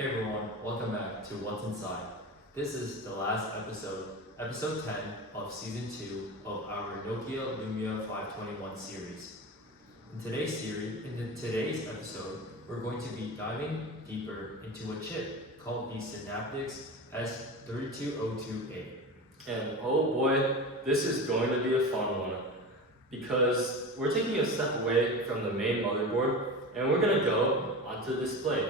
Hey everyone, welcome back to What's Inside. This is the last episode, episode 10 of season 2 of our Nokia Lumia 521 series. In today's episode, we're going to be diving deeper into a chip called the Synaptic S2E10. And oh boy, this is going to be a fun one because we're taking a step away from the main motherboard and we're going to go onto the display.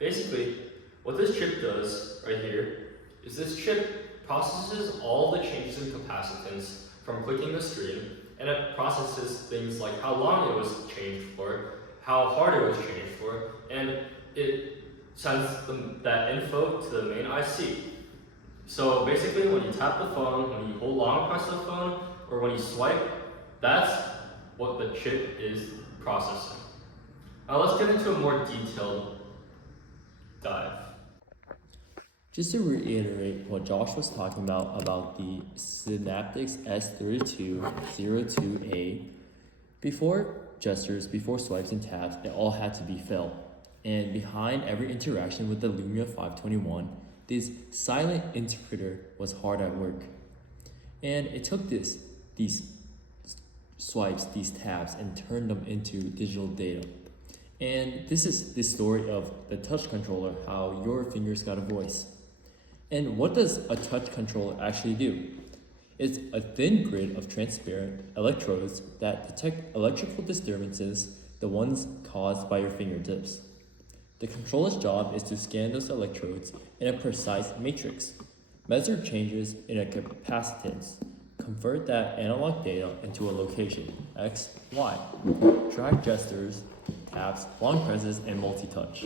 Basically, what this chip does right here is this chip processes all the changes in capacitance from clicking the screen, and it processes things like how long it was changed for, how hard it was changed for, and it sends that info to the main IC. So basically, when you tap the phone, when you hold long press the phone, or when you swipe, that's what the chip is processing. Now let's get into a more detailed dive. Just to reiterate what Josh was talking about the Synaptic S3202A, before gestures, before swipes and taps, it all had to be felt. And behind every interaction with the Lumia 521, this silent interpreter was hard at work. And it took these swipes, these taps, and turned them into digital data. And this is the story of the touch controller, how your fingers got a voice. And what does a touch controller actually do? It's a thin grid of transparent electrodes that detect electrical disturbances, the ones caused by your fingertips. The controller's job is to scan those electrodes in a precise matrix, measure changes in a capacitance, convert that analog data into a location, X, Y, track gestures, taps, long presses, and multi-touch.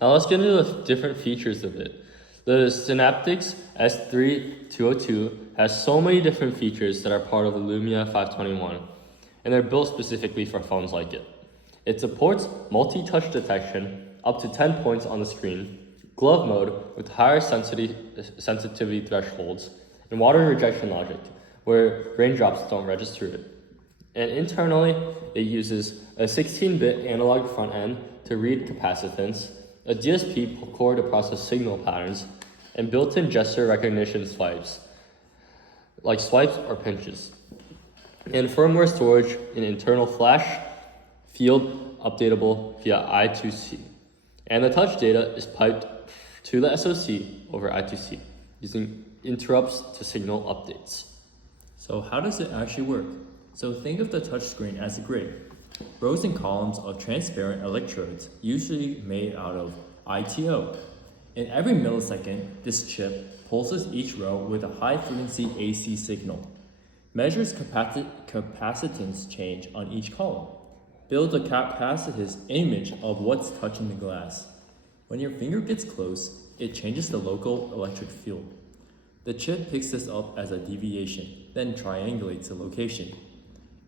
Now let's get into the different features of it. The Synaptic S3202 has so many different features that are part of the Lumia 521, and they're built specifically for phones like it. It supports multi-touch detection up to 10 points on the screen, glove mode with higher sensitivity thresholds, and water rejection logic, where raindrops don't register it. And internally, it uses a 16-bit analog front end to read capacitance, a DSP core to process signal patterns, and built-in gesture recognition swipes, like swipes or pinches. And firmware storage in internal flash, field updatable via I2C. And the touch data is piped to the SoC over I2C, using interrupts to signal updates. So how does it actually work? So think of the touchscreen as a grid. Rows and columns of transparent electrodes, usually made out of ITO. In every millisecond, this chip pulses each row with a high-frequency AC signal, measures capacitance change on each column, builds a capacitance image of what's touching the glass. When your finger gets close, it changes the local electric field. The chip picks this up as a deviation, then triangulates the location.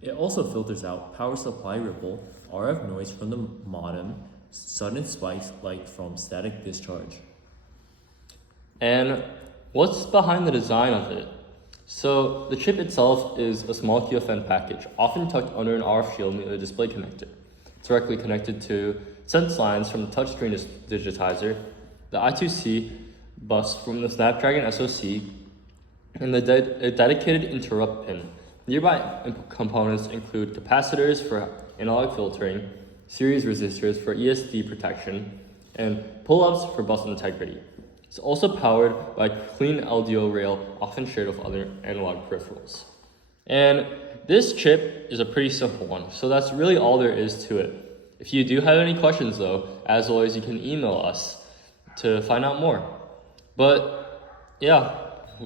It also filters out power supply ripple, RF noise from the modem, sudden spikes like from static discharge. And what's behind the design of it? So the chip itself is a small QFN package, often tucked under an RF shield near the display connector. It's directly connected to sense lines from the touchscreen digitizer, the I2C bus from the Snapdragon SoC, and the dedicated interrupt pin. Nearby components include capacitors for analog filtering, series resistors for ESD protection, and pull-ups for bus integrity. It's also powered by a clean LDO rail, often shared with other analog peripherals. And this chip is a pretty simple one, so that's really all there is to it. If you do have any questions though, as always, you can email us to find out more. But yeah,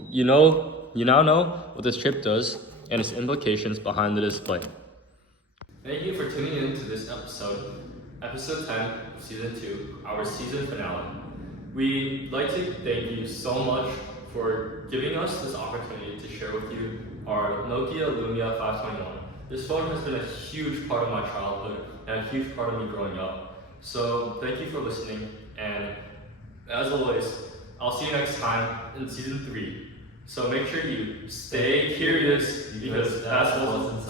you now know what this chip does and its implications behind the display. Thank you for tuning in to this episode 10 of Season 2, our season finale. We'd like to thank you so much for giving us this opportunity to share with you our Nokia Lumia 521. This phone has been a huge part of my childhood and a huge part of me growing up. So thank you for listening, and as always, I'll see you next time in Season 3. So make sure you stay curious, because that's what's inside.